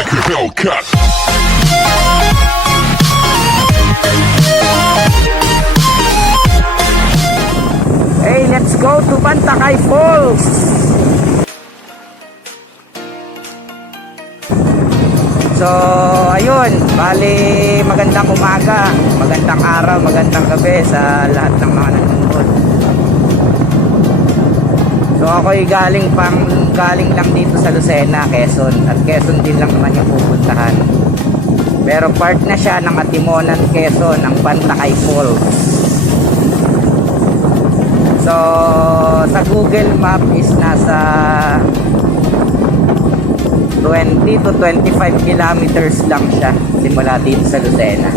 like a Hellcat. Hey, let's go to Bantakay Falls. So, ayun, bali magandang umaga, magandang araw, magandang gabi sa lahat ng mga nanonood. So, ako'y galing lang dito sa Lucena, Quezon, at Quezon din lang naman yung pupuntahan. Pero part na siya ng Atimonan, Quezon, ang Bantakay Falls. So, sa Google Map is nasa 20 to 25 kilometers lang siya simula dito sa Lucena.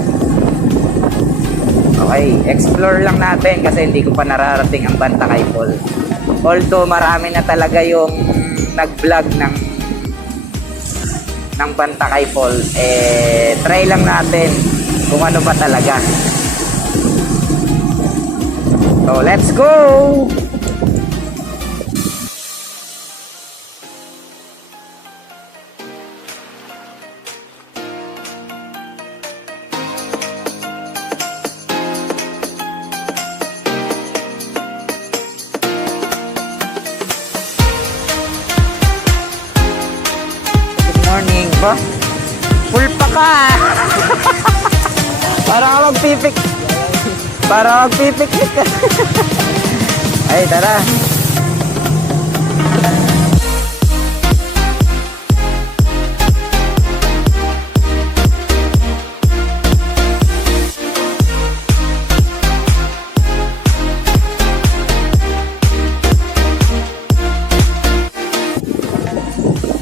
Okay, explore lang natin kasi hindi ko pa nararating ang Bantakay Falls. Although marami na talaga yung nag-vlog ng Bantakay Falls, try lang natin kung ano ba talaga. So, let's go! Good morning ba? Full pa ka! Para magpipik. Para magpipiknik ka. Ay, tara.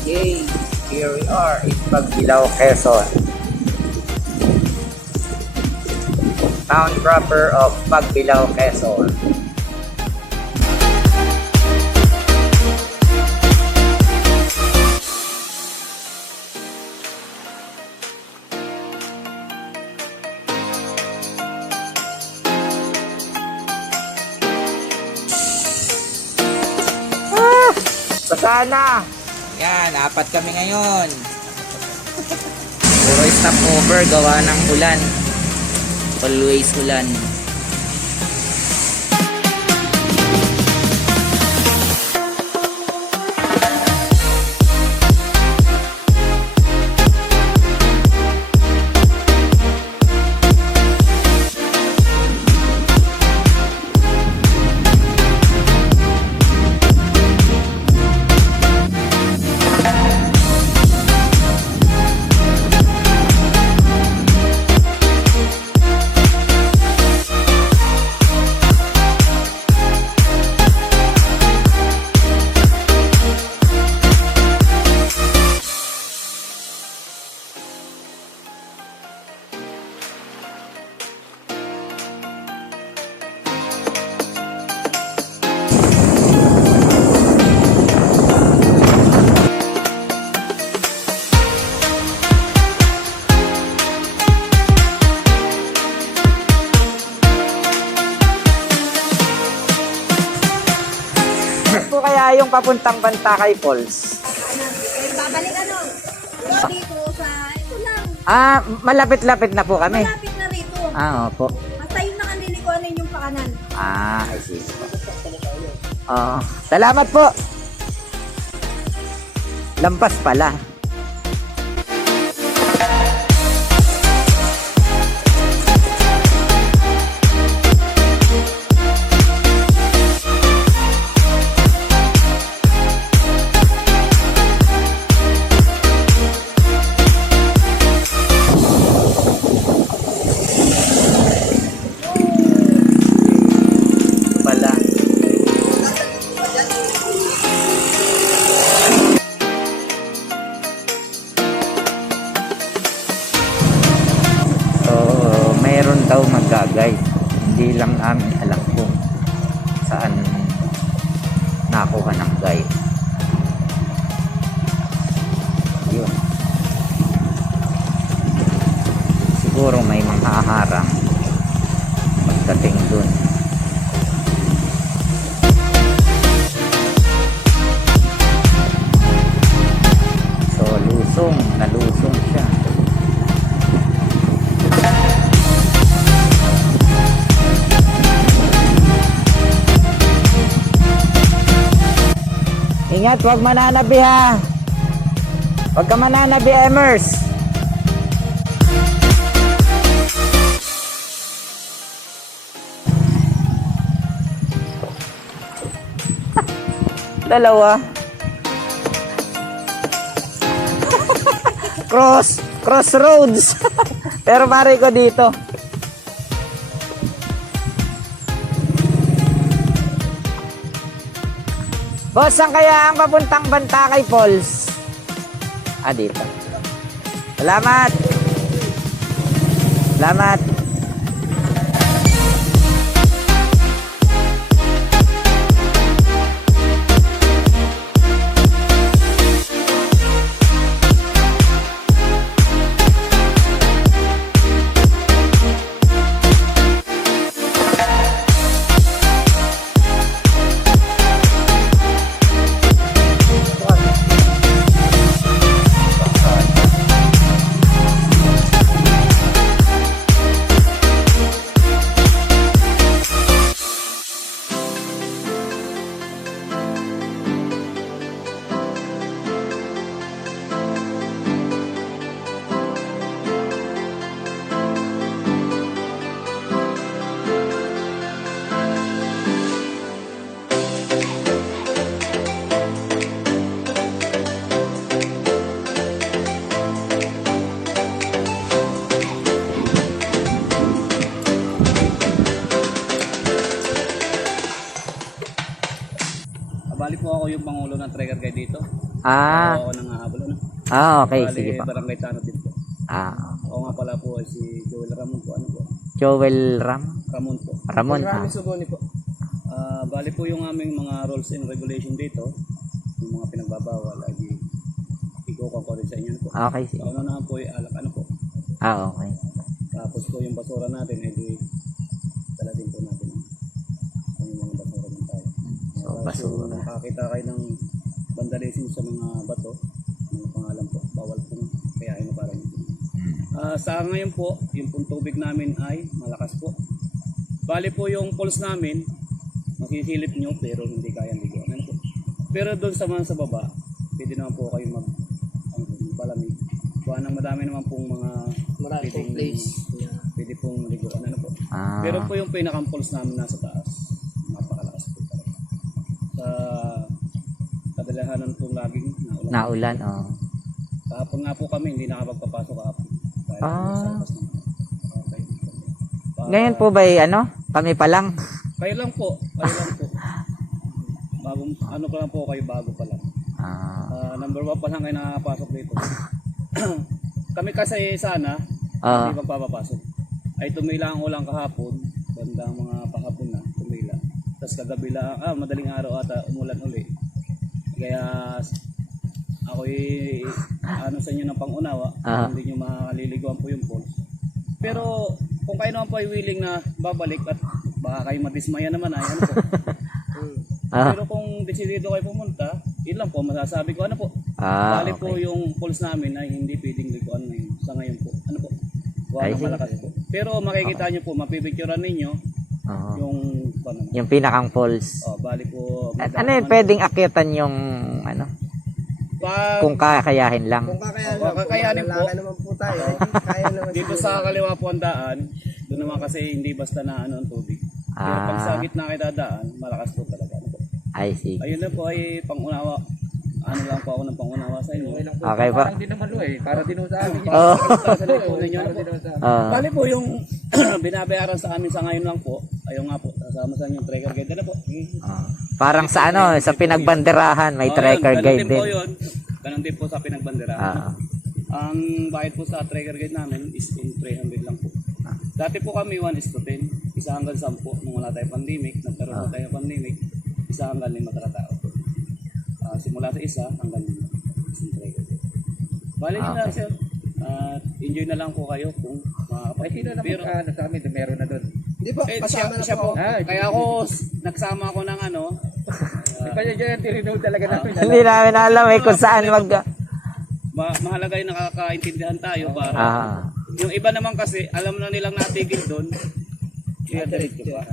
Okay, here we are in Pagbilao, Quezon. Town proper of Pagbilao, Quezon. Sana. Yan, apat kami ngayon. Puro stopover gawa ng ulan. Always ulan. Po kaya yung papuntang Bantakay Falls? Babalik ano? Dito sa, ito lang. Malapit-lapit na po kami. Malapit na rito. Opo. Basta yung nakanilikuanan yung pakanan. I see. Salamat po. Lampas pala. Meron daw mag-guide. Hindi lang namin alam kung saan nakuha ng guide. Yun. Siguro may manghaharang pagdating dun. So, Luzon. nalusong siya. Ingat, huwag mananabi ha. Huwag ka mananabi, Emers. Dalawa. Crossroads. Pero pare ko dito. Boss, saan kaya ang papuntang Bantakay Falls? Ah, dito. Salamat. Salamat. Bali po ako yung pangulo ng Trekker Guide dito. Ah, Ako nang hahabol. Ano? okay, Bali, sige po. Barangay Tanod din po. Ah, Ako nga pala po ay si Joel Ramon po. Ano po? Joel Ramon po. Ramon. Sugoni po. Bali po yung aming mga rules and regulation dito. Yung mga pinagbabawal ay ikukuha ko rin sa inyo. Ano po? Okay, sige. Sa una naman po ay alak. Ano po? Okay. Tapos po yung basura natin ay dala din po natin. Yung mga basura ng tayo. So, basura. Kung makakita kayo ng vandalism sa mga bato, mga pangalan po, bawal po kaya ano para nyo. Sa ngayon po, yung pong tubig namin ay malakas po. Bali po yung pulse namin, masisilip nyo pero hindi kayang liguan. Ano po? Pero doon sa mga sa baba, pwede naman po kayo palamig. Kuha nang madami naman pong mga pwedeng place. Pwede pong liguan. Ano po? Ah, Pero po yung pinakang pulse namin nasa taas, napakalakas po talaga. Sa kadalahanan pong laging naulan. naulan, oh. Kahapon nga po kami, hindi nakapagpapasok kahapon. Dahil sa labas ng okay. Ngayon po ba kami pa lang? Kayo lang po. Bagong, ano pa lang po kayo, bago pa lang. Number 1 pa lang kayo nakapasok dito. Kami kasi sana, hindi magpapapasok. Ay tumila ang ulang kahapon, bandang mga pahapon na, tumila. Tapos kagabi lang, madaling araw ata, umulan uli. Kaya ako'y sa inyo ng pangunawa, hindi nyo makaliliguan po yung pulse. Pero kung kayo naman po ay willing na babalik at baka kayo madismaya naman ay ano po. Pero kung desidido kayo pumunta, yun lang po masasabi ko ano po. Bali po Okay. yung pulse namin ay hindi pwedeng liguan ngayon sa ngayon po. Ano po? Wala malakas po. Pero makikita nyo po, mapipicturean ninyo yung Yung pinakang falls. bali po. Ano yung pwedeng akyatan yung Pag kung kakayahin lang? Kung kakayanin po. naman po tayo, kaya naman dito sa kaliwa po ang daan, doon naman kasi hindi basta na ang tubig. Pero pag sa gitna kayo dadaan, malakas po talaga. Ano po? I see. Ayun na po ay pangunawa. Ano lang po ako ng pangunawa sa inyo. Okay pa. Parang din naman para dinusa amin. Oh. Sa po ninyo ano po. Bali po yung binabayaran sa amin sa ngayon lang po. Ayun nga po, kasama sa inyong Trekker Guide na po. Parang sa sa pinagbanderahan, may Trekker Guide din. Ganun din po sa pinagbanderahan. Ang bayad po sa Trekker Guide namin is in 300 lang po. Dati po kami 1:10, isa hanggang 10 nung wala tayong pandemic, nagkaroon na tayo pandemic, isa hanggang 5 katao. Simula sa isa hanggang 5 isang Trekker Guide. Bali na sir, enjoy na lang po kayo kung makakapagpapit. Pero sa amin, meron na doon. Hindi po, kasama na siya po. po. Kaya ako nagsama ako ng Kaya dyan, tininood talaga namin. Hindi namin alam kung saan mahalaga yung nakakaintindihan tayo para yung iba naman kasi alam na nilang natigil doon. Diretso pa.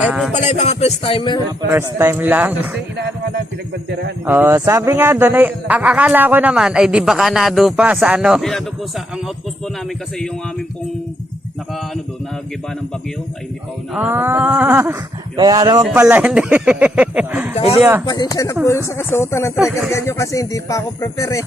Kayo po pala yung mga first timer. First time lang. Kasi inaano ka na, pinagbanderahan. Oh, sabi nga doon ay ang akala ko naman ay di ba Kanado pa sa ano. Dinado po sa ang outpost po namin kasi yung amin pong naka ano doon, nagiba ng bagyo ay hindi pa una. Kaya naman pala hindi. Hindi Kaya pasensya na po yung sa kasuotan ng trekker ganyo kasi hindi pa ako prepare eh.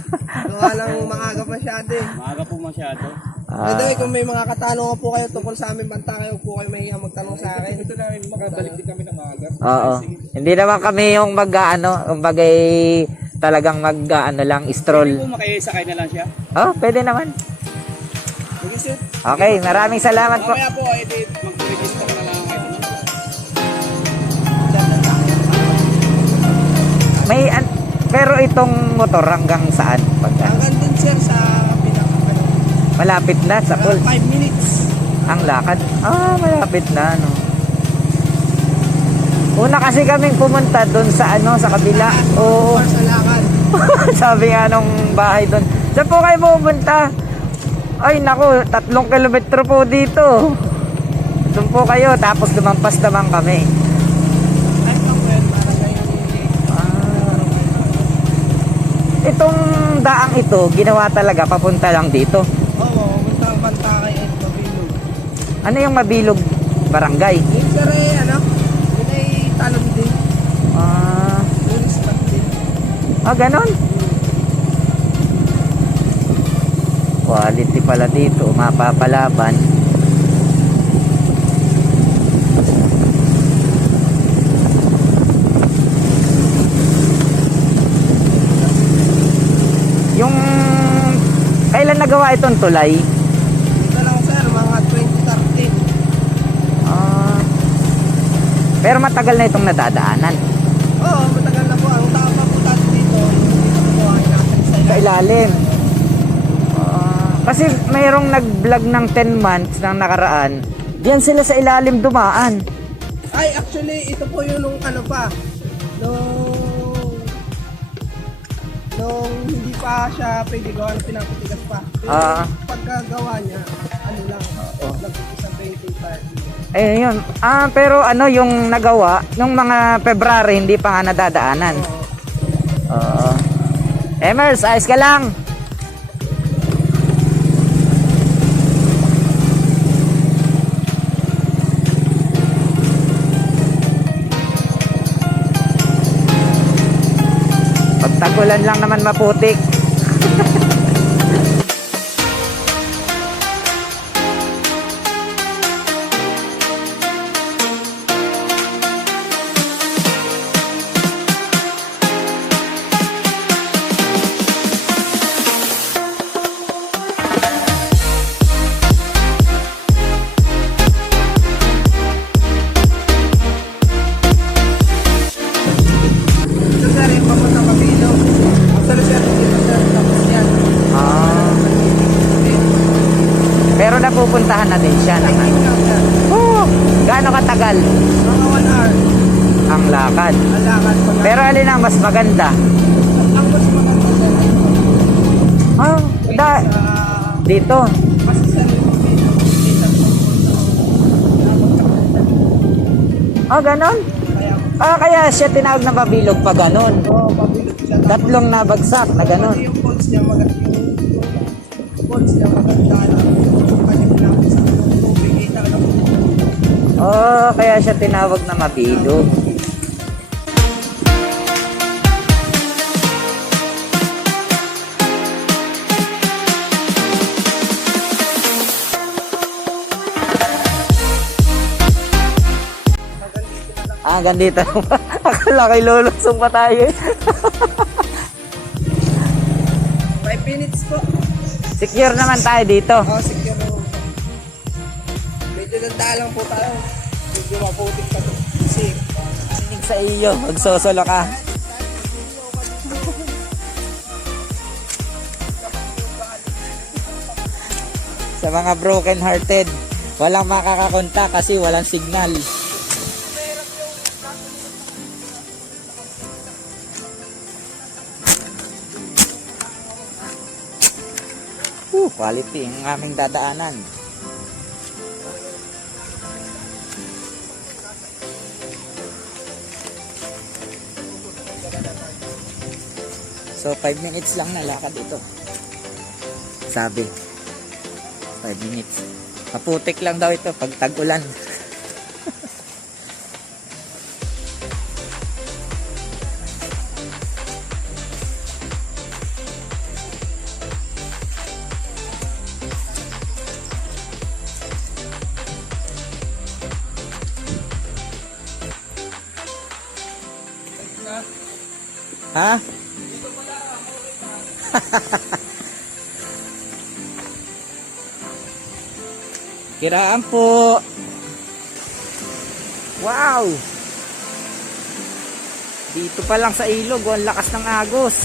Gawa lang maaga masyado eh. Maaga po masyado. By the way, kung may mga katanungan po kayo tungkol sa aming banta, kayo po kayo mahiya magtanong sa akin. Ito na, makabalik din kami ng maaga. Oo. Hindi naman kami yung mag-ano, bagay talagang mag-ano lang, Hindi stroll. po makisakay na lang siya. Oh, pwede naman. Sige sir. Okay, maraming salamat po. Mamaya po ay mag-register na lang kayo. May pero itong motor hanggang saan? Hanggang din sir sa pinaka Malapit na sa pool. 5 minutes. Ang lakad. Malapit na no. Una kasi kaming pumunta doon sa ano, sa kabila. Oo. Sa lakad. Sabi nga nung bahay doon. Saan po kayo pumunta? Ay naku, 3 kilometro po dito. Doon po kayo, tapos lumampas naman kami. Ay, pang para ngayon. Itong daang ito, ginawa talaga papunta lang dito. Oo, punta ang banta kay Ed Mabilog. Ano yung Mabilog Barangay? Yung sir eh, ano? Yun ay talon din. Yung spot din. Ganon. Quality pala dito, mapapalaban. Yung kailan nagawa itong tulay? Dito lang sir, mga 2013. Pero matagal na itong nadadaanan. Oo, matagal na po. Ang tama po tayo dito, dito po ay natin sa Sa ilalim. Kasi mayroong nag-vlog ng 10 months nang nakaraan. Diyan sila sa ilalim dumaan. Ay, actually, ito po yung nung ano pa. Nung hindi pa siya pwede gawa ng pinapatigas pa. Yung pagkagawa niya, ano lang, nag-isang 20 Eh yun. Pero ano yung nagawa nung mga February hindi pa nga nadadaanan. Emers, ayos ka lang. Pagtagulan lang naman maputik. Ito sir, yung papunta Mabilo. Actually sir, dito sir, tapos yan. Pero napupuntahan na din siya Ay, naman. yun nga sir. Gaano katagal Mga 1 hour. ang lakad? Alakan pa lang. Pero alin ang mas maganda? Ang mas maganda sir, Da, sa... dito. Kasi sir, yung Mabilo, dito sa Ganon. kaya Kaya siya tinawag na Mabilog pa ganon. Mabilo siya. Tatlong nabagsak na ganon. Yung poles niya maganda na. Kanya pinapos sa tubig. Kita ka na. Kaya siya tinawag na Mabilog. Gandito. Akala kay lulusong pa tayo. 5 minutes po. Secure naman tayo dito. Secure na. Medyo nagdaan lang po tayo. Medyo maputik pa to. Kasi Sinig sa iyo. Magsosolo ka. Sa mga broken hearted, walang makakakontak kasi walang signal. Quality ang aming dadaanan. So 5 minutes lang na lakad ito. Sabi 5 minutes. Maputik lang daw ito pag tag-ulan. Ha? Kiraan po. Wow. Dito pa lang sa ilog, ang lakas ng agos.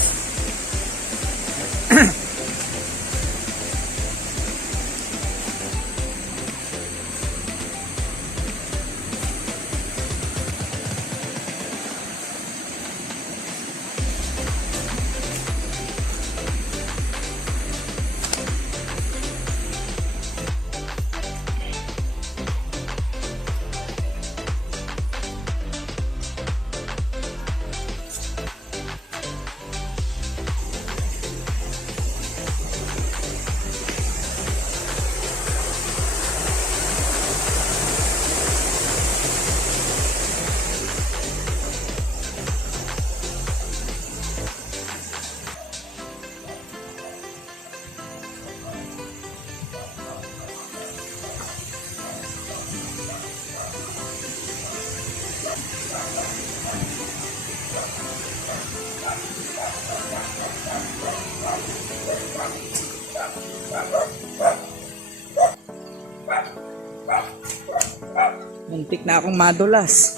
Muntik na akong madulas.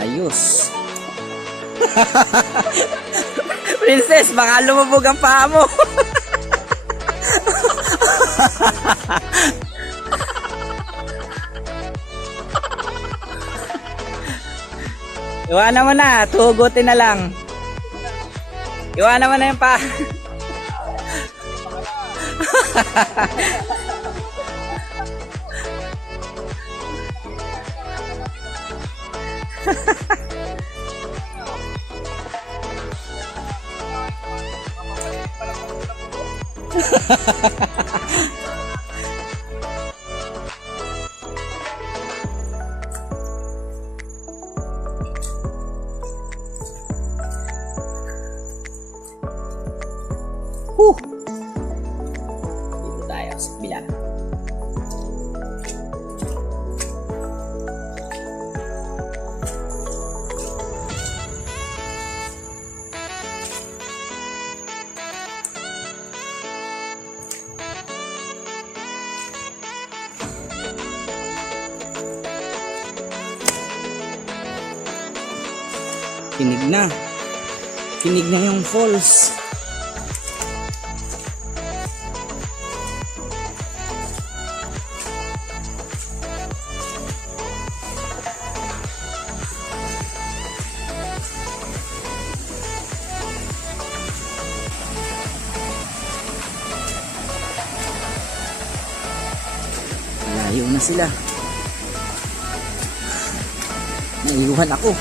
Ayos. Princess, baka lumubog ang paa mo. Iwanan mo na, tugutin na lang. Iwanan mo na yung paa. Dito tayo sa bilang. Tinig na. Tinig na yung falls. Layo na sila. Naiwan ako.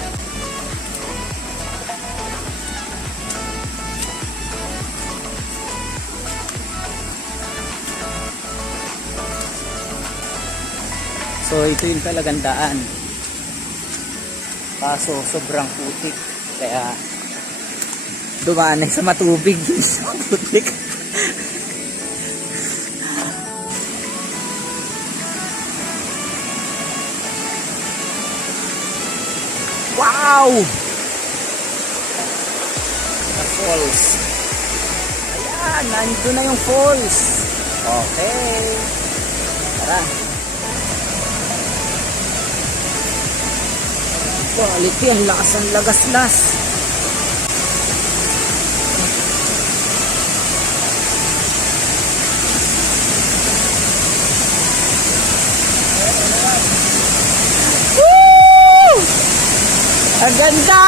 So ito yung talagang daan. Kaso sobrang putik. Kaya dumaan sa matubig. Sa putik. Wow! The falls. Ayan, nandito na yung falls. Okay. Tara. Quality, ang lakas ng lagaslas. Woo! Ang ganda!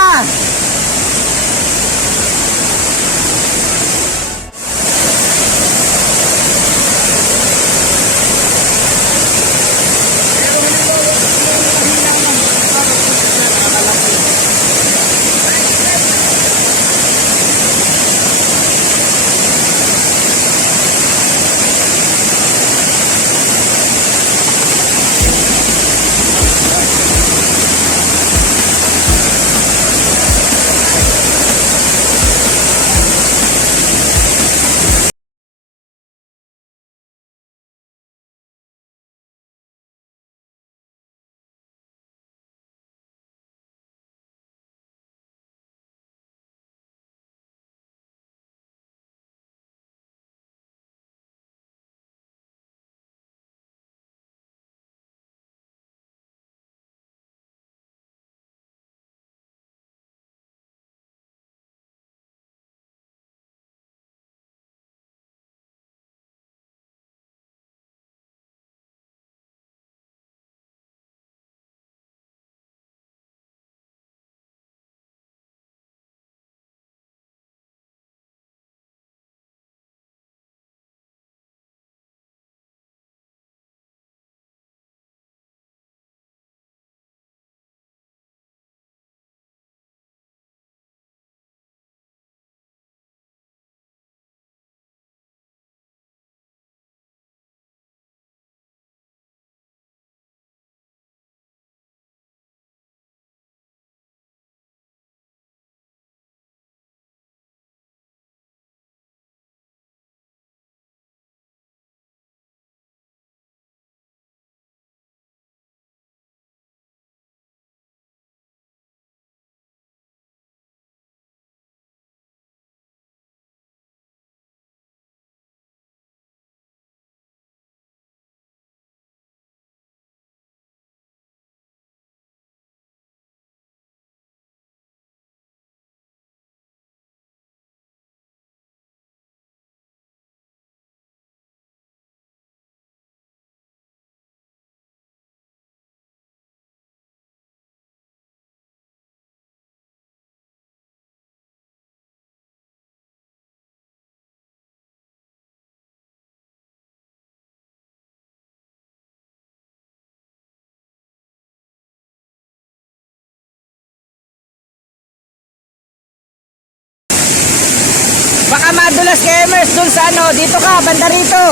Baka madulas kay Emers dun sa ano, dito ka, banda rito.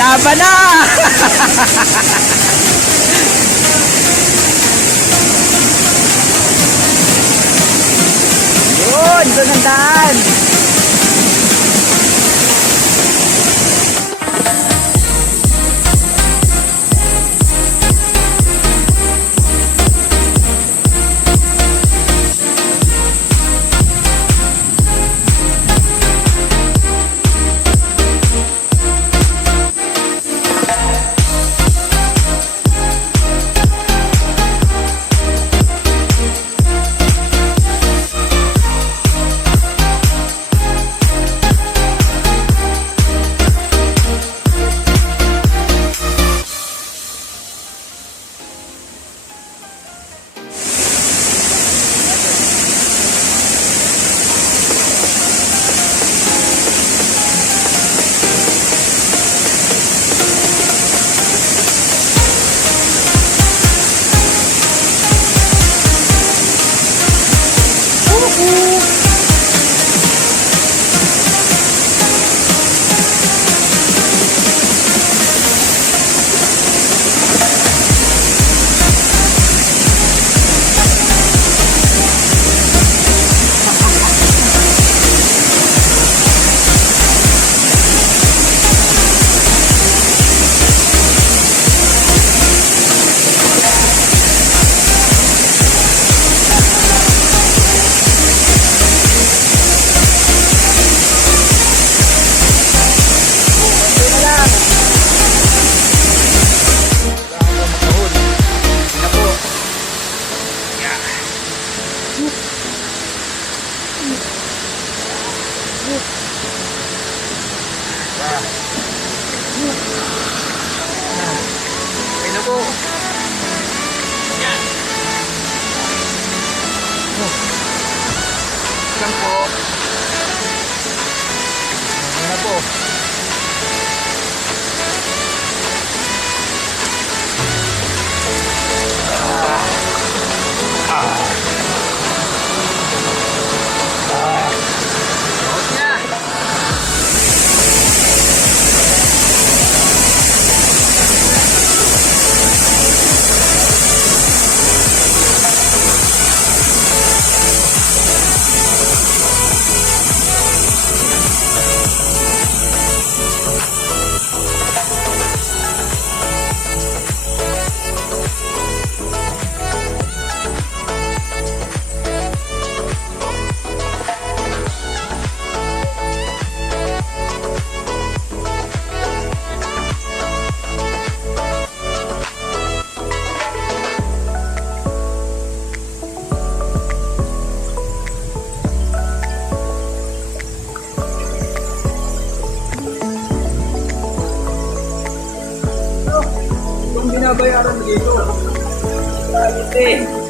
Laban na! Yun, dun ang daan. po. Yan po. Yan po. Yung binabayaran mo dito. Quality.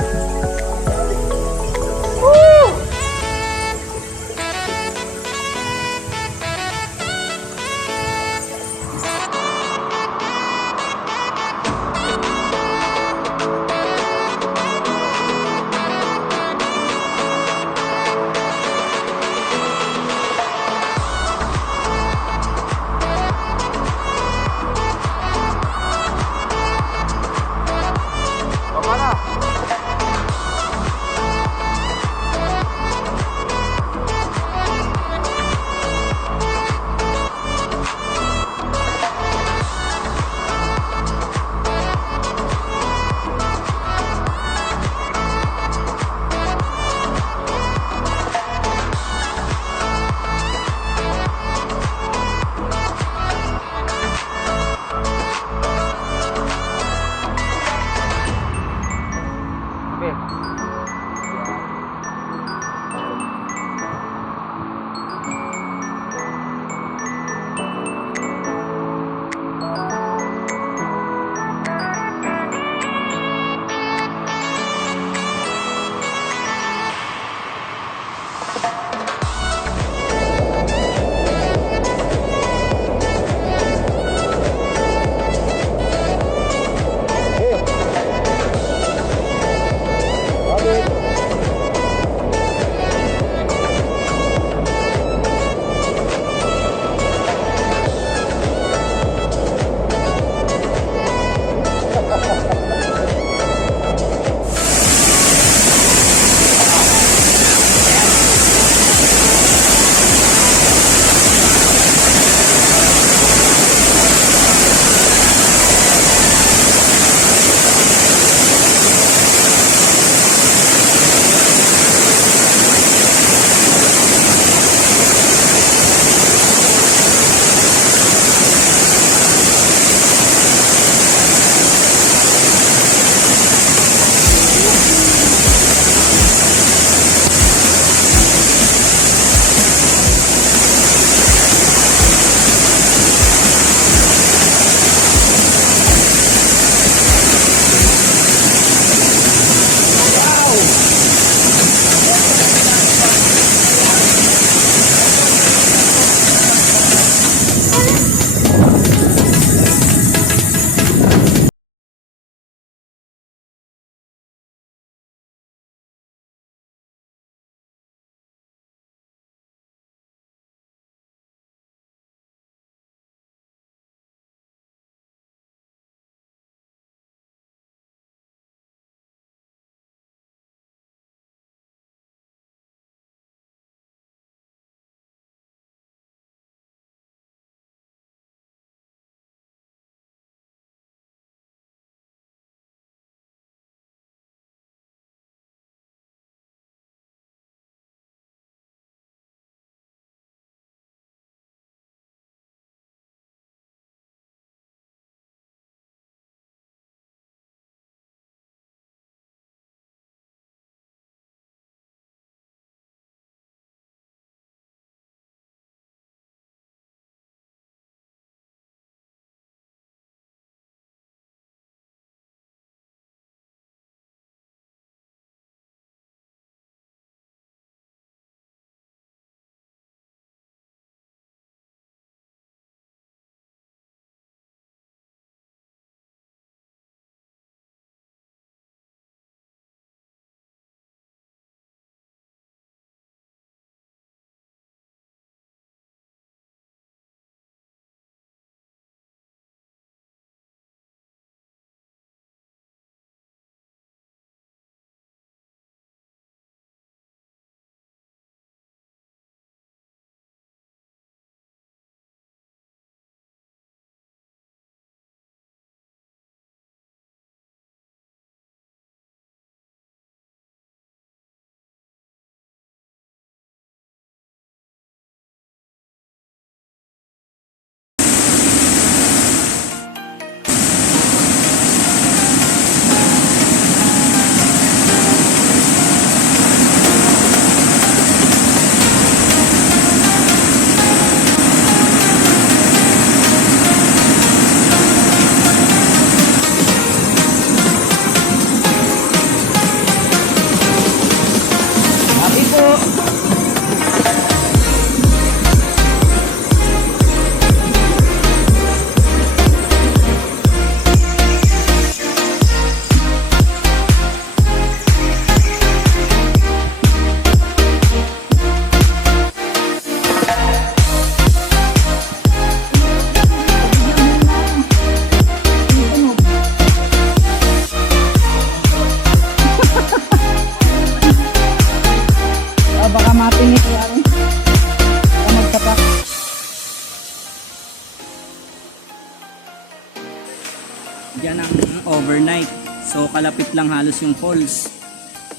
Diyan ang overnight. So kalapit lang halos yung falls.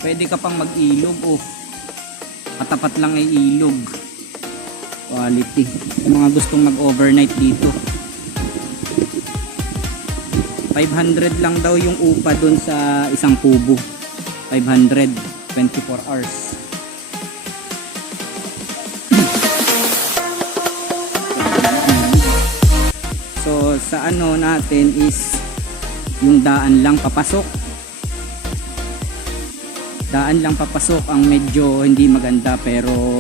Pwede ka pang mag-ilog. Oh, katapat lang ay ilog. Quality. Yung mga gustong mag-overnight dito. 500 lang daw yung upa dun sa isang kubo. 500, 24 hours. So sa ano natin is yung daan lang papasok. Daan lang papasok ang medyo hindi maganda, pero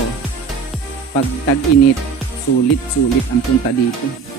pag tag-init sulit ang punta dito.